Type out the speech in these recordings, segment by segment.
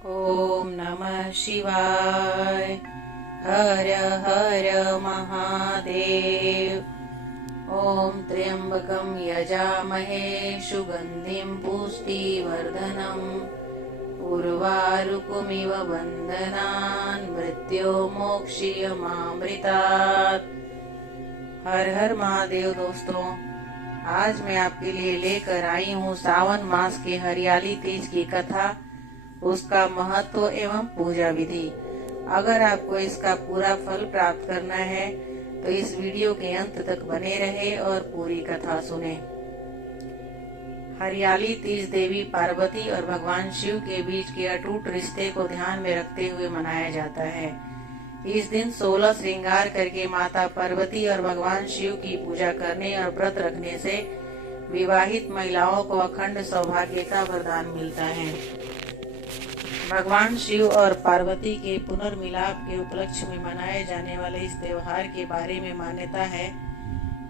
ओम नमः शिवाय। हर हर महादेव। ओम त्र्यंबकं यजामहे सुगंधिं पुष्टिवर्धनम् उर्वारुकमिव बन्धनान् मृत्योर्मोक्षयमामृतात्। हर हर महादेव। दोस्तों, आज मैं आपके लिए लेकर आई हूँ सावन मास के हरियाली तीज की कथा, उसका महत्व एवं पूजा विधि। अगर आपको इसका पूरा फल प्राप्त करना है तो इस वीडियो के अंत तक बने रहे और पूरी कथा सुने। हरियाली तीज देवी पार्वती और भगवान शिव के बीच के अटूट रिश्ते को ध्यान में रखते हुए मनाया जाता है। इस दिन 16 श्रृंगार करके माता पार्वती और भगवान शिव की पूजा करने और व्रत रखने से विवाहित महिलाओं को अखंड सौभाग्य का वरदान मिलता है। भगवान शिव और पार्वती के पुनर्मिलाप के उपलक्ष्य में मनाए जाने वाले इस त्योहार के बारे में मान्यता है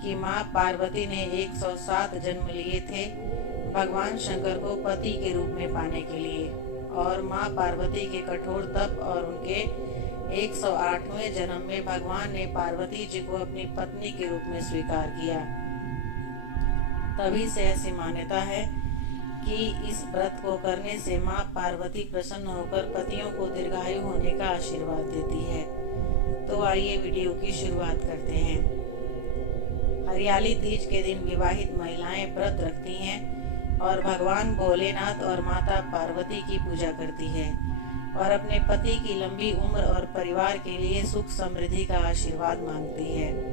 कि मां पार्वती ने 107 जन्म लिए थे भगवान शंकर को पति के रूप में पाने के लिए, और मां पार्वती के कठोर तप और उनके 108वें जन्म में भगवान ने पार्वती जी को अपनी पत्नी के रूप में स्वीकार किया। तभी से ऐसी मान्यता है कि इस व्रत को करने से मां पार्वती प्रसन्न होकर पतियों को दीर्घायु होने का आशीर्वाद देती है। तो आइए वीडियो की शुरुआत करते हैं। हरियाली तीज के दिन विवाहित महिलाएं व्रत रखती हैं और भगवान भोलेनाथ और माता पार्वती की पूजा करती है और अपने पति की लंबी उम्र और परिवार के लिए सुख समृद्धि का आशीर्वाद मांगती है।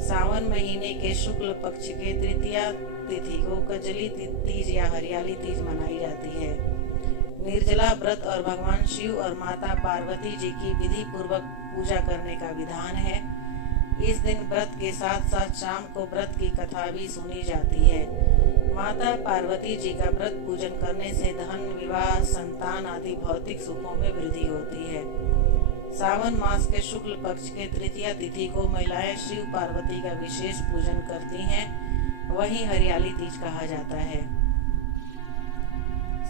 सावन महीने के शुक्ल पक्ष के तृतीया तिथि को कजली तीज या हरियाली तीज मनाई जाती है। निर्जला व्रत और भगवान शिव और माता पार्वती जी की विधि पूर्वक पूजा करने का विधान है। इस दिन व्रत के साथ साथ शाम को व्रत की कथा भी सुनी जाती है। माता पार्वती जी का व्रत पूजन करने से धन, विवाह, संतान आदि भौतिक सुखों में वृद्धि होती है। सावन मास के शुक्ल पक्ष के तृतीया तिथि को महिलाएं शिव पार्वती का विशेष पूजन करती हैं, वही हरियाली तीज कहा जाता है।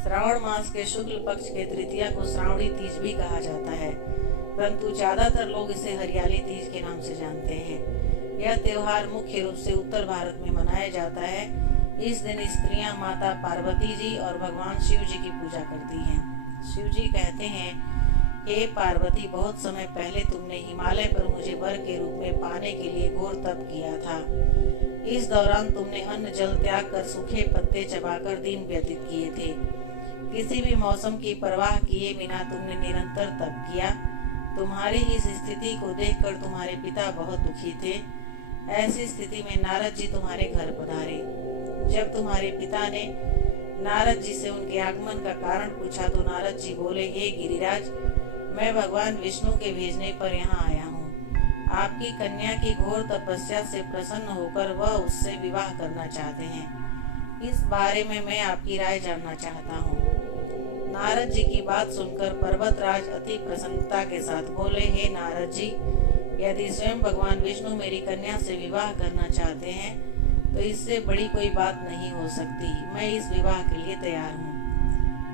श्रावण मास के शुक्ल पक्ष के तृतीया को श्रावणी तीज भी कहा जाता है, परंतु ज्यादातर लोग इसे हरियाली तीज के नाम से जानते हैं। यह त्योहार मुख्य रूप से उत्तर भारत में मनाया जाता है। इस दिन स्त्रियां माता पार्वती जी और भगवान शिव जी की पूजा करती हैं। शिव जी कहते हैं, हे पार्वती, बहुत समय पहले तुमने हिमालय पर मुझे वर के रूप में पाने के लिए घोर तप किया था। इस दौरान तुमने अन्न जल त्याग कर सूखे पत्ते चबाकर दिन व्यतीत किए थे। किसी भी मौसम की परवाह किए बिना तुमने निरंतर तप किया। तुम्हारी इस स्थिति को देखकर तुम्हारे पिता बहुत दुखी थे। ऐसी स्थिति में नारद जी तुम्हारे घर पधारे। जब तुम्हारे पिता ने नारद जी से उनके आगमन का कारण पूछा तो नारद जी बोले, हे गिरिराज, मैं भगवान विष्णु के भेजने पर यहाँ आया हूँ। आपकी कन्या की घोर तपस्या से प्रसन्न होकर वह उससे विवाह करना चाहते हैं। इस बारे में मैं आपकी राय जानना चाहता हूँ। नारद जी की बात सुनकर पर्वतराज अति प्रसन्नता के साथ बोले, हे नारद जी, यदि स्वयं भगवान विष्णु मेरी कन्या से विवाह करना चाहते हैं तो इससे बड़ी कोई बात नहीं हो सकती। मैं इस विवाह के लिए तैयार हूँ।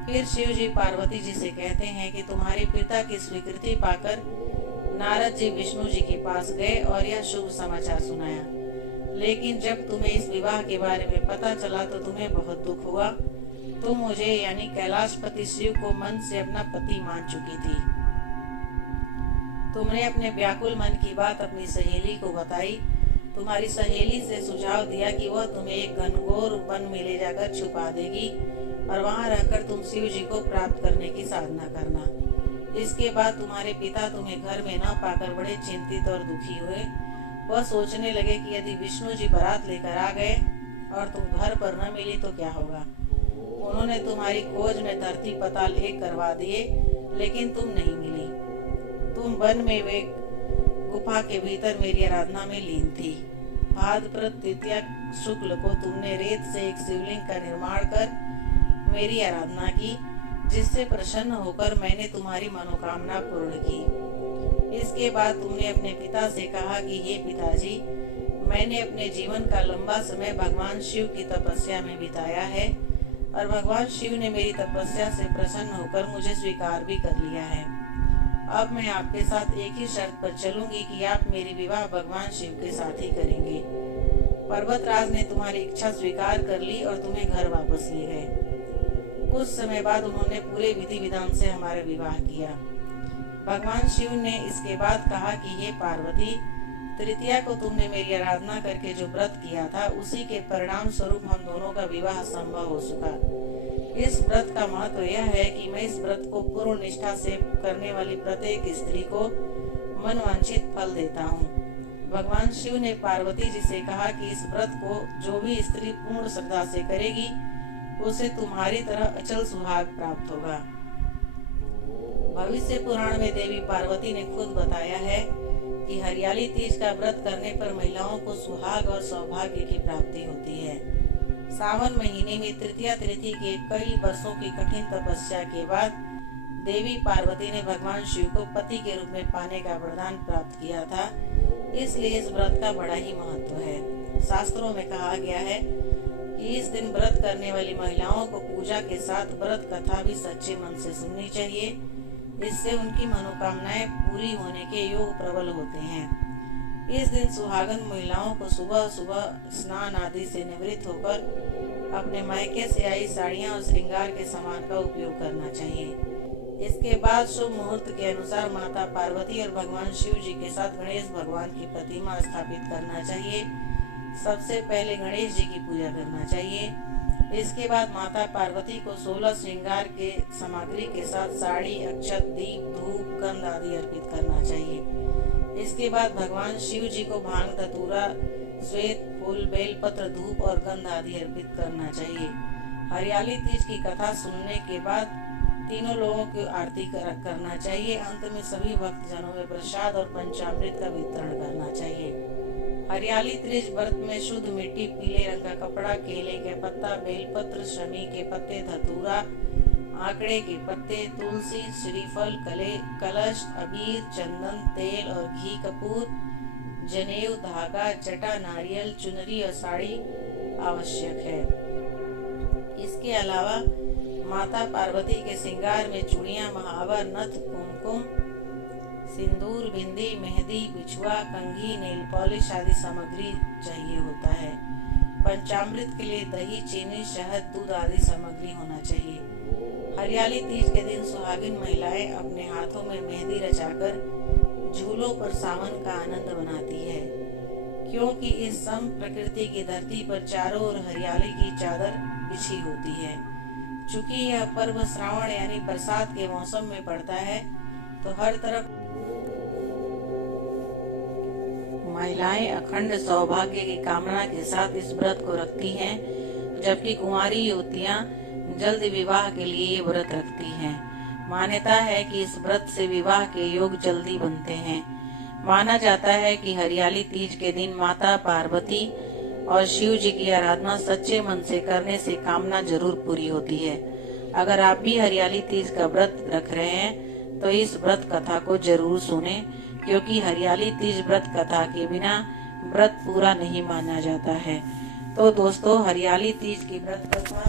फिर शिव जी पार्वती जी से कहते हैं कि तुम्हारे पिता की स्वीकृति पाकर नारद जी विष्णु जी के पास गए और यह शुभ समाचार सुनाया। लेकिन जब तुम्हें इस विवाह के बारे में पता चला तो तुम्हें बहुत दुख हुआ। तुम मुझे यानी कैलाशपति शिव को मन से अपना पति मान चुकी थी। तुमने अपने व्याकुल मन की बात अपनी सहेली को बताई। तुम्हारी सहेली से सुझाव दिया कि वह तुम्हें एक घनघोर वन में ले जाकर छुपा देगी और वहां रहकर तुम शिव जी को प्राप्त करने की साधना करना। इसके बाद तुम्हारे पिता तुम्हें घर में न पाकर बड़े चिंतित और दुखी हुए। वह सोचने लगे कि यदि विष्णु जी बारात लेकर आ गए और तुम घर पर न मिली तो क्या होगा। उन्होंने तुम्हारी खोज में धरती पताल एक करवा दिए, लेकिन तुम नहीं मिली। तुम वन में वे गुफा के भीतर मेरी आराधना में लीन थी। भाद्रपद तृतीया शुक्ल को तुमने रेत से एक शिवलिंग का निर्माण कर मेरी आराधना की, जिससे प्रसन्न होकर मैंने तुम्हारी मनोकामना पूर्ण की। इसके बाद तुमने अपने पिता से कहा कि हे पिताजी, मैंने अपने जीवन का लंबा समय भगवान शिव की तपस्या में बिताया है। और भगवान शिव ने मेरी तपस्या से प्रसन्न होकर मुझे स्वीकार भी कर लिया है। अब मैं आपके साथ एक ही शर्त पर चलूंगी कि आप मेरी विवाह भगवान शिव के साथ ही करेंगे। पर्वतराज ने तुम्हारी इच्छा स्वीकार कर ली और तुम्हें घर वापस ले गए। कुछ समय बाद उन्होंने पूरे विधि विधान से हमारा विवाह किया। भगवान शिव ने इसके बाद कहा कि हे पार्वती, तृतीया को तुमने मेरी आराधना करके जो व्रत किया था उसी के परिणाम स्वरूप हम दोनों का विवाह संभव हो सका। इस व्रत का महत्व यह है कि मैं इस व्रत को पूर्ण निष्ठा से करने वाली प्रत्येक स्त्री को मनवांछित फल देता हूँ। भगवान शिव ने पार्वती जी से कहा कि इस व्रत को जो भी स्त्री पूर्ण श्रद्धा से करेगी उसे तुम्हारी तरह अचल सुहाग प्राप्त होगा। भविष्य पुराण में देवी पार्वती ने खुद बताया है कि हरियाली तीज का व्रत करने पर महिलाओं को सुहाग और सौभाग्य की प्राप्ति होती है। सावन महीने में तृतीया तिथि के कई वर्षों की कठिन तपस्या के बाद देवी पार्वती ने भगवान शिव को पति के रूप में पाने का वरदान प्राप्त किया था, इसलिए इस व्रत का बड़ा ही महत्व है। शास्त्रों में कहा गया है कि इस दिन व्रत करने वाली महिलाओं को पूजा के साथ व्रत कथा भी सच्चे मन से सुननी चाहिए। इससे उनकी मनोकामनाएं पूरी होने के योग प्रबल होते हैं। इस दिन सुहागन महिलाओं को सुबह सुबह स्नान आदि से निवृत्त होकर अपने मायके से आई साड़ियां और श्रृंगार के सामान का उपयोग करना चाहिए। इसके बाद शुभ मुहूर्त के अनुसार माता पार्वती और भगवान शिव जी के साथ गणेश भगवान की प्रतिमा स्थापित करना चाहिए। सबसे पहले गणेश जी की पूजा करना चाहिए। इसके बाद माता पार्वती को 16 श्रृंगार के सामग्री के साथ साड़ी, अक्षत, दीप, धूप, गंध आदि अर्पित करना चाहिए। इसके बाद भगवान शिव जी को भांग, धतूरा, श्वेत फूल, बेलपत्र, धूप और गंध आदि अर्पित करना चाहिए। हरियाली तीज की कथा सुनने के बाद तीनों लोगों की आरती करना चाहिए। अंत में सभी भक्त जनों में प्रसाद और पंचामृत का वितरण करना चाहिए। हरियाली तीज व्रत में शुद्ध मिट्टी, पीले रंग का कपड़ा, केले के पत्ता, बेलपत्र, शमी के पत्ते, धतूरा, आंकड़े के पत्ते, तुलसी, श्रीफल, कलश, अबीर, चंदन, तेल और घी, कपूर, जनेऊ, धागा, चटा, नारियल, चुनरी और साड़ी आवश्यक है। इसके अलावा माता पार्वती के श्रृंगार में चूड़ियां, महावर, नथ, कुमकुम, सिंदूर, बिंदी, मेहंदी, बिछुआ, कंघी, नेल पॉलिश आदि सामग्री चाहिए होता है। पंचामृत के लिए दही, चीनी, शहद, दूध आदि सामग्री होना चाहिए। हरियाली तीज के दिन सुहागिन महिलाएं अपने हाथों में मेहंदी रचाकर झूलों पर सावन का आनंद मनाती है, क्योंकि इस सम प्रकृति की धरती पर चारों ओर हरियाली की चादर बिछी होती है। चूंकि यह पर्व श्रावण यानी बरसात के मौसम में पड़ता है, तो हर तरफ महिलाएं अखंड सौभाग्य की कामना के साथ इस व्रत को रखती हैं, जबकि कुंवारी युवतियां जल्द विवाह के लिए ये व्रत रखती हैं। मान्यता है कि इस व्रत से विवाह के योग जल्दी बनते हैं। माना जाता है कि हरियाली तीज के दिन माता पार्वती और शिव जी की आराधना सच्चे मन से करने से कामना जरूर पूरी होती है। अगर आप भी हरियाली तीज का व्रत रख रहे हैं तो इस व्रत कथा को जरूर सुने, क्योंकि हरियाली तीज व्रत कथा के बिना व्रत पूरा नहीं माना जाता है। तो दोस्तों, हरियाली तीज की व्रत कथा,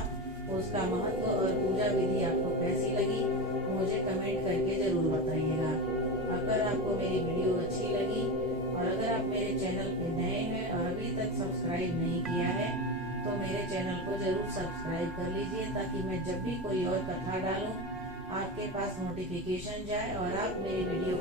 उसका महत्व और पूजा विधि आपको कैसी लगी मुझे कमेंट करके जरूर बताइएगा। अगर आपको मेरी वीडियो अच्छी लगी और अगर आप मेरे चैनल पे नए हैं और अभी तक सब्सक्राइब नहीं किया है तो मेरे चैनल को जरूर सब्सक्राइब कर लीजिए, ताकि मैं जब भी कोई और कथा डालूं आपके पास नोटिफिकेशन जाए और आप मेरी वीडियो